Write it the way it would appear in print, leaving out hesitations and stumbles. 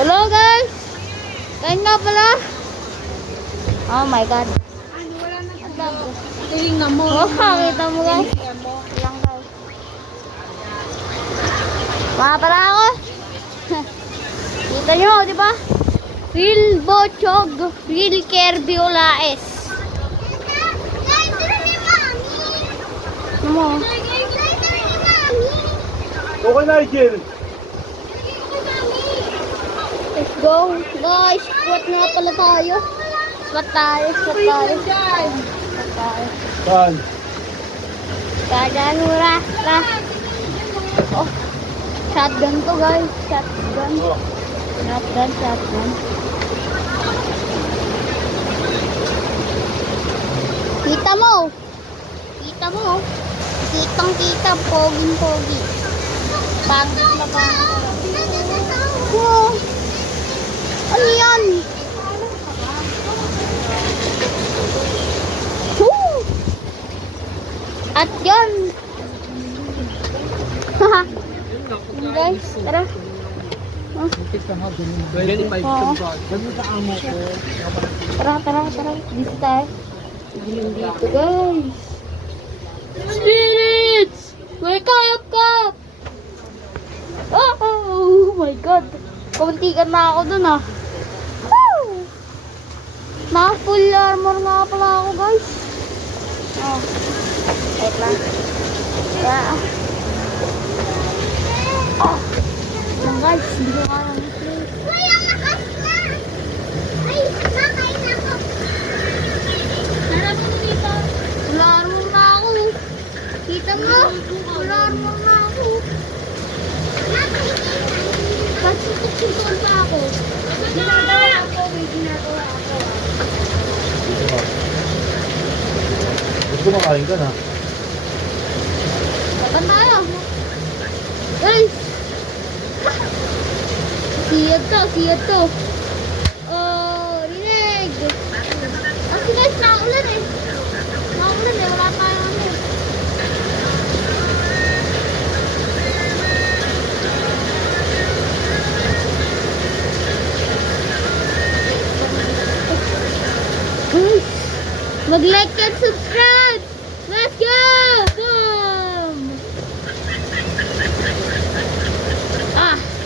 Hello guys! Kain nga pala. Oh my god. Tingnan mo. Oh, kita mo guys. Ayan guys. Mga pala ako. Kita nyo, di ba? Real Bochog, Real Kirby Olaes. Ano mo? Okay na, Ikil. Let's go. Guys, squat nga pala tayo. Squat tayo, squat tayo. Squat tayo. Saan? Kadaan mura. Oh, shotgun to guys. Shotgun. Shotgun. Kita mo. Kitang-kita. Poging-pogi. Pangit na pangit. Wow. Ano yan? Woo! At yan. Haha. Guys, tara. Tara. Dito tayo. Dito guys. Spirits! Wake up! Oh my god. Kamuntikan na ako dun ah. Woo! Naka full armor nga pala ako guys. Oh. Wait lang. Yeah. Oh. Lang guys. Hindi ko nga lang i-play. Harap mo dito. Full armor na ako. Kita mo? Full armor na ako. Kasi tutulong pa ako. Ginagawa ako. Gusto makain ka na. Saan tayo? Guys! Siyad to. Oh, rinig! Kasi guys, naulan eh. Wala tayong ano eh. Guys, mag-like and subscribe!